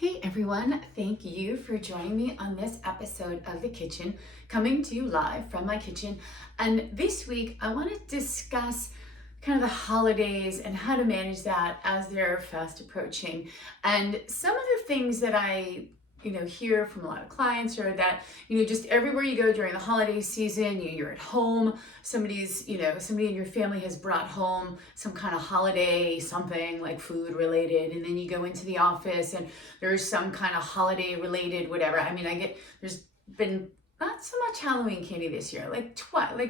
Hey everyone, thank you for joining me on this episode of The Kitchen, coming to you live from my kitchen. And this week I want to discuss kind of the holidays and how to manage that as they're fast approaching. And some of the things that I hear from a lot of clients are that just everywhere you go during the holiday season, you're at home, somebody in your family has brought home some kind of holiday something like food related, and then you go into the office and there's some kind of holiday related whatever. There's been not so much Halloween candy this year, like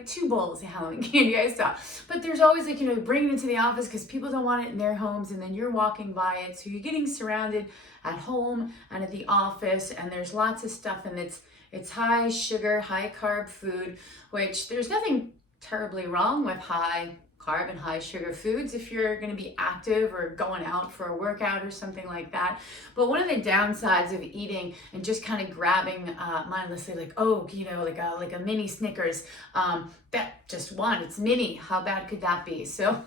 two bowls of Halloween candy I saw. But there's always bring it into the office because people don't want it in their homes, and then you're walking by it. So you're getting surrounded at home and at the office, and there's lots of stuff, and it's high sugar, high carb food, which there's nothing terribly wrong with high carb and high sugar foods if you're going to be active or going out for a workout or something like that. But one of the downsides of eating and just kind of grabbing mindlessly, like a mini Snickers, that just one, it's mini, how bad could that be? So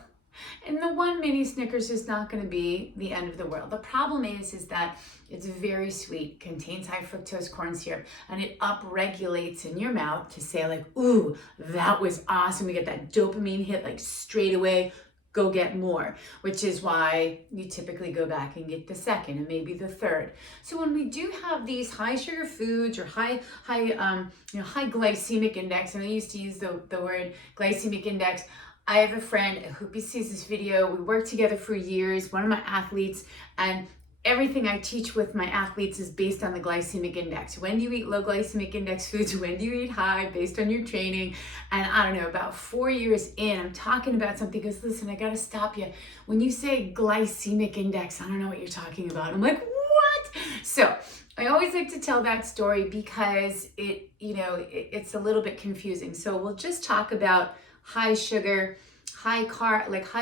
and the one mini Snickers is not going to be the end of the world. The problem is that it's very sweet, contains high fructose corn syrup, and it upregulates in your mouth to say like, ooh, that was awesome. We get that dopamine hit like straight away. Go get more, which is why you typically go back and get the second and maybe the third. So when we do have these high sugar foods or high glycemic index, and I used to use the word glycemic index. I have a friend, I hope he sees this video. We worked together for years, one of my athletes, and everything I teach with my athletes is based on the glycemic index. When do you eat low glycemic index foods? When do you eat high based on your training? And I don't know, about 4 years in, I'm talking about something. He goes, listen, I gotta stop you. When you say glycemic index, I don't know what you're talking about. I'm like, what? So I always like to tell that story because it's a little bit confusing. So we'll just talk about high sugar, high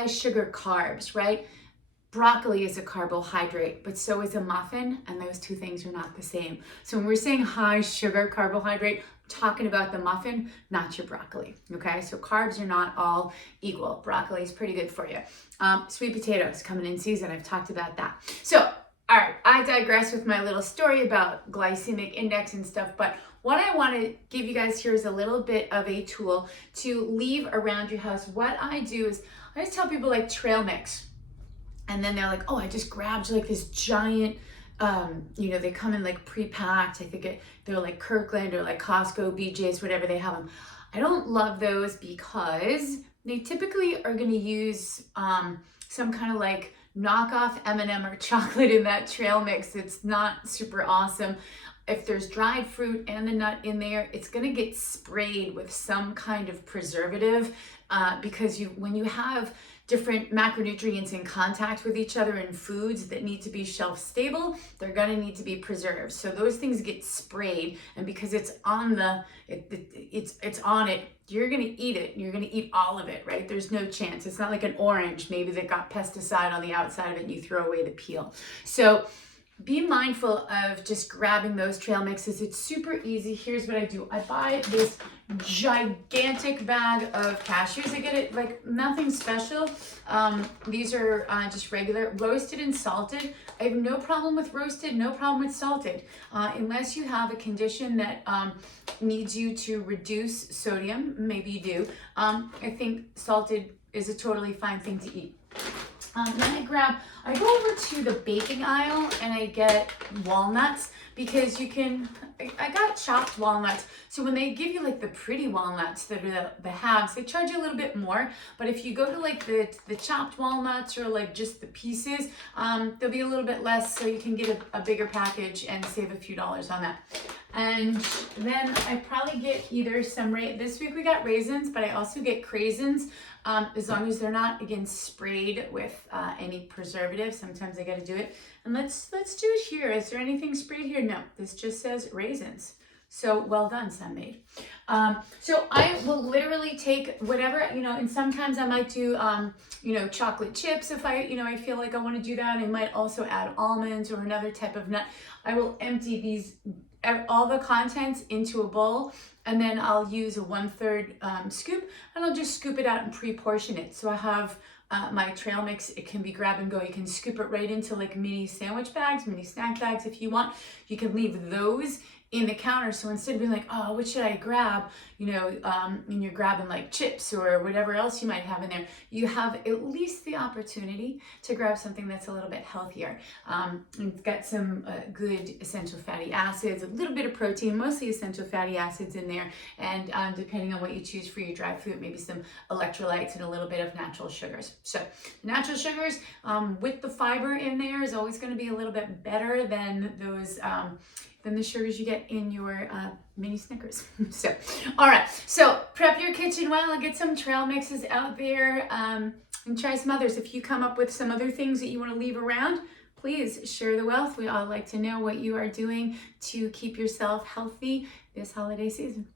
sugar carbs, right? Broccoli is a carbohydrate, but so is a muffin, and those two things are not the same. So when we're saying high sugar carbohydrate, I'm talking about the muffin, not your broccoli, okay? So carbs are not all equal. Broccoli is pretty good for you. Sweet potatoes coming in season, I've talked about that. So, all right, I digress with my little story about glycemic index and stuff, but what I want to give you guys here is a little bit of a tool to leave around your house. What I do is I just tell people like trail mix. And then they're like, oh, I just grabbed like this giant, they come in like pre-packed. I think they're like Kirkland or like Costco, BJ's, whatever they have them. I don't love those because they typically are going to use some kind of like knockoff M&M or chocolate in that trail mix. It's not super awesome. If there's dried fruit and the nut in there, it's going to get sprayed with some kind of preservative because when you have different macronutrients in contact with each other in foods that need to be shelf stable, they're going to need to be preserved. So those things get sprayed, and because it's on it's on it, you're going to eat it. You're going to eat all of it, right? There's no chance. It's not like an orange maybe that got pesticide on the outside of it and you throw away the peel. So be mindful of just grabbing those trail mixes. It's super easy. Here's what I do. I buy this gigantic bag of cashews. I get it like nothing special. These are just regular roasted and salted. I have no problem with roasted, no problem with salted, unless you have a condition that needs you to reduce sodium. Maybe you do. I think salted is a totally fine thing to eat. Then I go over to the baking aisle and I get walnuts because I got chopped walnuts. So when they give you like the pretty walnuts that are the halves, they charge you a little bit more. But if you go to like the chopped walnuts or like just the pieces, they'll be a little bit less, so you can get a bigger package and save a few dollars on that. And then I probably get either this week we got raisins, but I also get craisins. As long as they're not, again, sprayed with any preservative. Sometimes I got to do it. And let's do it here. Is there anything sprayed here? No, this just says raisins. So well done, Sunmaid. So I will literally take whatever, and sometimes I might do, chocolate chips if I feel like I want to do that. I might also add almonds or another type of nut. I will empty all the contents into a bowl, and then I'll use a 1/3 scoop, and I'll just scoop it out and pre-portion it. So I have my trail mix. It can be grab and go. You can scoop it right into like mini sandwich bags, mini snack bags if you want. You can leave those in the counter. So instead of being like, oh, what should I grab? And you're grabbing like chips or whatever else you might have in there, you have at least the opportunity to grab something that's a little bit healthier. It's got some good essential fatty acids, a little bit of protein, mostly essential fatty acids in there. And depending on what you choose for your dry food, maybe some electrolytes and a little bit of natural sugars. So natural sugars with the fiber in there is always going to be a little bit better than those than the sugars you get in your mini Snickers. So, all right. So prep your kitchen well and get some trail mixes out there and try some others. If you come up with some other things that you want to leave around, please share the wealth. We all like to know what you are doing to keep yourself healthy this holiday season.